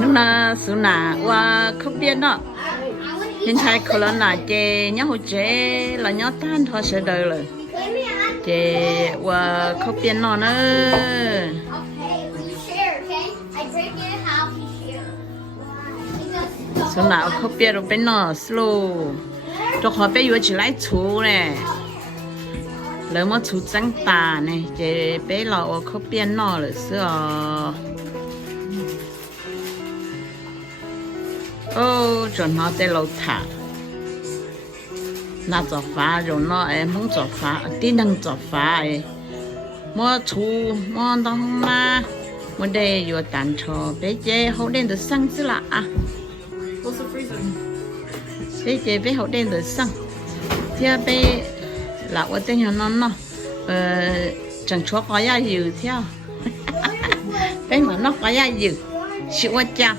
nhưng mà số nào và không biết đó hiện tại có lần nào chị nhớ hồi trẻ là nhớ tan thôi sẽ đời rồi chị và không biết nó nữa số nào không biết rồi bên nó slow cho họ bây giờ chỉ lấy chú này lỡ mà chú trắng tà này chị bé là không biết nó là sao ô cho nó tới lâu thả nó cho phá rồi nó em không cho phá tin năng cho phá ấy mua chú mua đâu mà mua đây vừa tàn cho bé chế hậu đen được xăng chứ là à bé chế bé hậu đen được xăng thì bé là ở đây nó chẳng cho có giá gì theo bé mà nó có giá gì chịu quá cha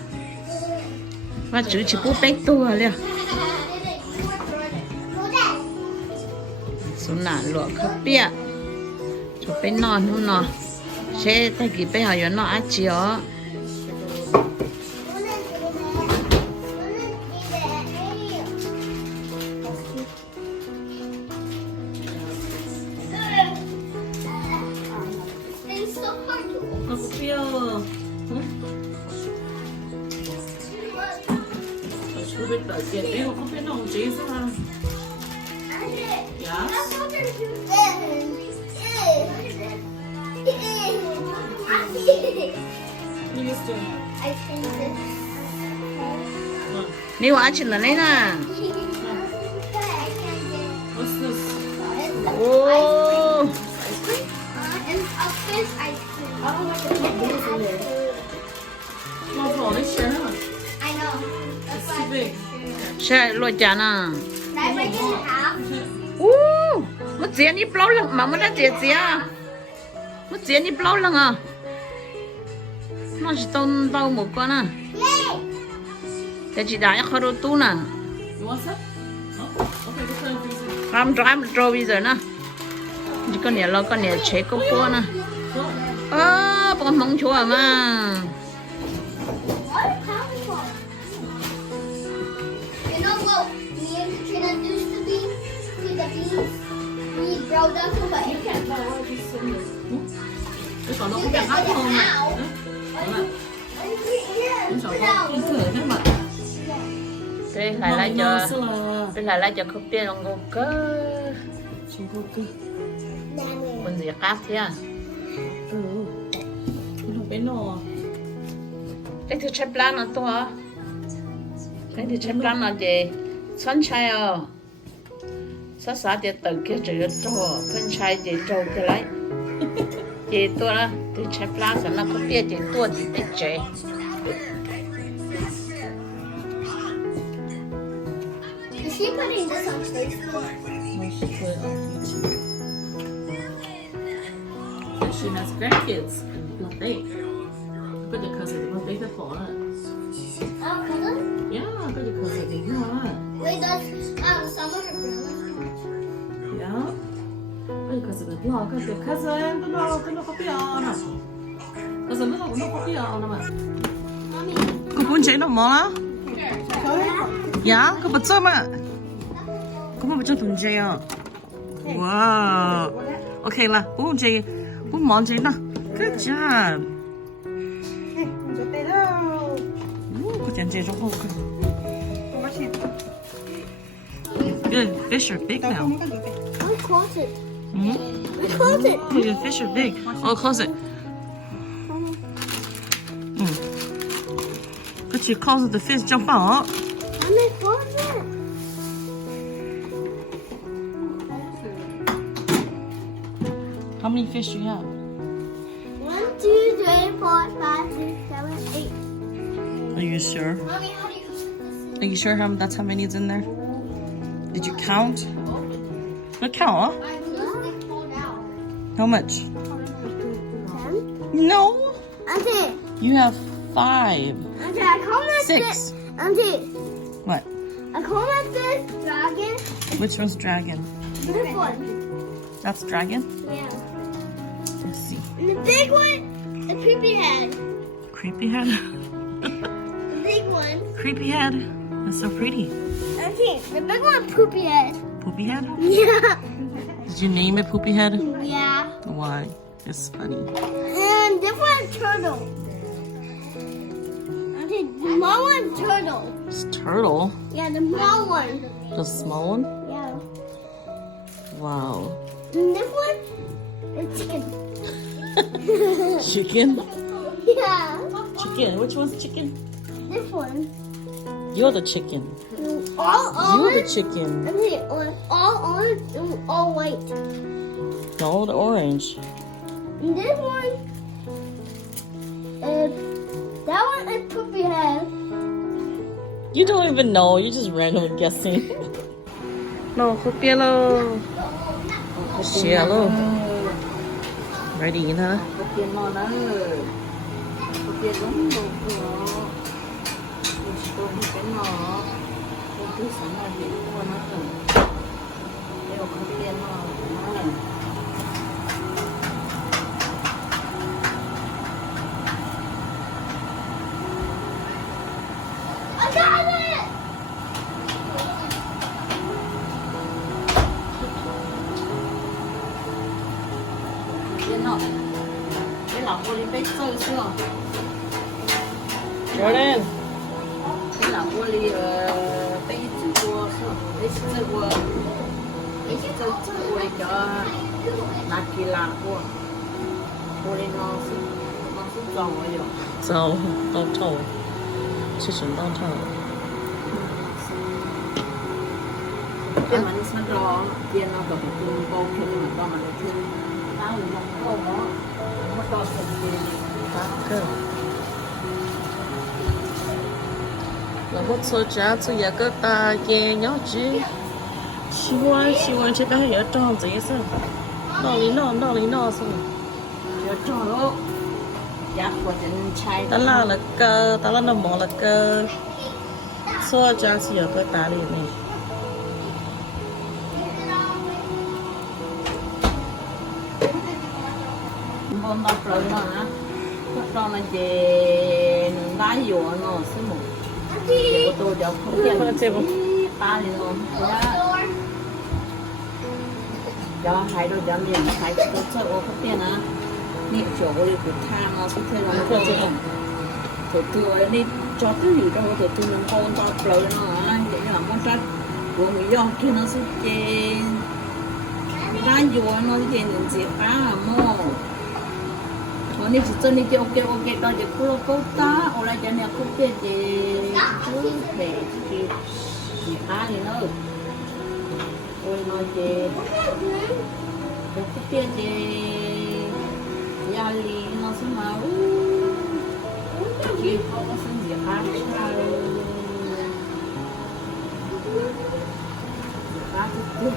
và chú chỉ bố bé tua liền số nào lụa khắp bia cho bé non luôn nọ sẽ thay cái bé hỏi nó ăn chiều biết đợi tiền đấy không biết nồng chế sao mà nếu ăn chừng là lấy nè ô sẽ lôi chán à mất tiền đi bao lần mà mất đã tiền gì à mất tiền đi bao lần à nó chỉ tao một con à cái chỉ đã khâu đồ tu nè làm trâu bây giờ nè chỉ con này lo con này chế có bua nè bọn mong chúa mà Grow them to what you can grow còn nó cũng đẹp lắm không mà đây lại cho không tiền ông ngô cơ con gì khác thế à không biết nọ cái thứ chép lan nó to cái thứ chép lan nó gì xuân chai à sát sát để tự kia chỉ cho phân chai để trâu cái lấy chị tôi đó từ chép lá sản nó không biết chị tôi thì biết chế Is she putting this on Facebook? No, she put it on YouTube. And she has grandkids in birthday. Có được cousin birthday phải bỏ rồi. Oh, cousin? Yeah, có được cousin đi rồi. Wait, does some of her grandma? Yeah. Có được cousin đi rồi, có được cousin nó có biết à. Cousin nó có biết à mà. Mommy. Có muốn chơi nó mà? Yeah, có bắt chơi mà. Có muốn bắt chơi thùng chơi à? Wow. Okay là, muốn chơi, muốn món chơi nè. Good job. Có tiền chơi trong không? Good, fish are big now. I close it. Mm-hmm. I close it. The fish are big. Oh, close it. But you close it, the fish jump out. Mommy, close it. How many fish do you have? 1, 2, 3, 4, 5, 6, 7, 8. Are you sure? Mommy, how do you put this? Are you sure that's how many is in there? Did you count? Look, count, huh? I just pulled out. How much? 10. No. Auntie, You have 5. Auntie, I call this 6. Auntie, What? I call this dragon. Which one's dragon? This one. That's dragon? Yeah. Let's see. And the big one, the creepy head. Creepy head. The big one. Creepy head. That's so pretty. Okay, the big one, poopy head. Poopy head? Yeah. Did you name it Poopy head? Yeah. Why? It's funny. And this one's turtle. Okay, the small one, turtle. It's turtle. Yeah, the small one. The small one? Yeah. Wow. And this one, the chicken. Chicken? Yeah. Chicken. Which one's chicken? This one. You're the chicken. All You're the orange. chicken. Okay, all orange and all white. No, the orange. And this one, that one is poopy head. You don't even know. You're just randomly guessing. No, hope yellow. Yellow. Ready, huh? Có tiền ngon đó. Có tiền giống đồ của tôi cái nó cứ sáng là bị mua nó từ đều có tiền nó này. I got it! Tiền nó. Cái lão cô đi bếp sơ chưa? Jordan. Cái lão cô đi bếp chữ cô chưa? Bếp chữ cô. Bếp chữ cô đi cho nát kỳ lạc cô. Cô đi nó sẽ tròn ở rồi. 走，到头，去省到头。 Cái mà nó sẽ rõ tiền nó được tương bao thêm mà to mà được thêm tao nó không có nó to hơn tiền Good. 然后做家做一个大爷鸟鸡，喜欢这边还有长子一声，闹里闹声。 cho cho nó giá của chân trai Ta là cơ, ta là nó mỏ là cơ.做家是有个大里面。 bon đọc rồi nó hả đó là về đá dừa nó số một của tôi đâu không tiền ba thì nó cho hai đôi cho miền hai tôi chơi ô không tiền á nị chỗ đi của tham nó sẽ chơi nó chơi không thì tôi đi cho cái gì đâu thì tôi muốn con đọc rồi nó để làm món sách của người dân kia nó sẽ chơi đá dừa nó chơi những gì phá mòนี่จะนี่จะโอเคตอนจะคุโรโกตาโอลาจะเนี่ยคุเปเจชุเดที่หานี่เนาะโอ้ยเนาะเจคุเปเจยาลีเนาะสมาอูที่เขาก็สัญญาหาชาหาทุก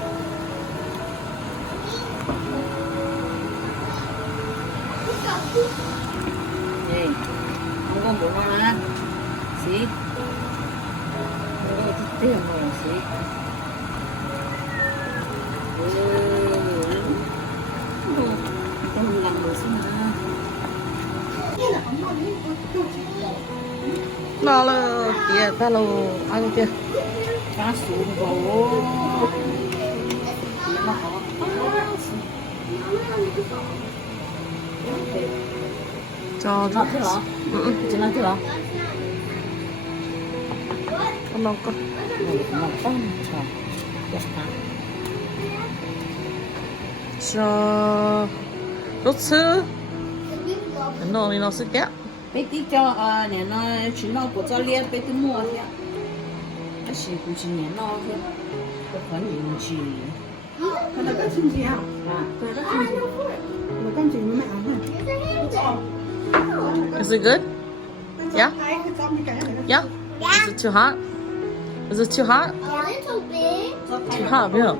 Gì? Không có bụng ngon hả? Xí. Không có thích tiền rồi xí. Cho mình làm đồ xí hả? Nó là kìa, ta là ăn kìa. Cá xuống bố. Nó có. Cho Nó thế hả? Chị nói thế hả? nó có. Nó con trời. Đẹp hả? Cho rút sư. Nó sẽ kẹo. Bé tí cho nè nó chỉ nó của cho liên bé tí mua thế. Nó chỉ cũng chỉ nè nó thế. Có phải nhìn chỉ. Cái đó có xin gì không? À. Cái đó xin gì? Mà con chỉ mới ăn thôi. Is it good? Yeah? Hai cái con đi cả này đó. Yeah? Is it too hot? Is it too hot? A little bit. Too hot, yeah.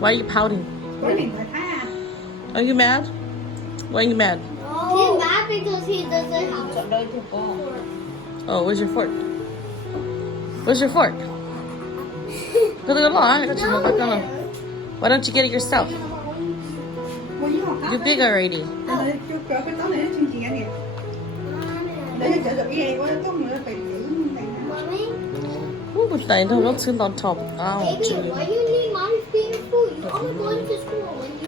Why are you pouting? Với mình phải tha. Are you mad? Why are you mad? He's mad because he doesn't have Chọn đây cho cô. Oh, where's your fork? Where's your fork? Why don't you get it yourself? Ôi với học You big already. Chưa cỡ cái tối này nó chương trình kìa. Để cho được cái quá tốt nữa phải Mommy, Oh, tại đâu nó trên on top. baby, why you need mom's finger food? You're only going to school when you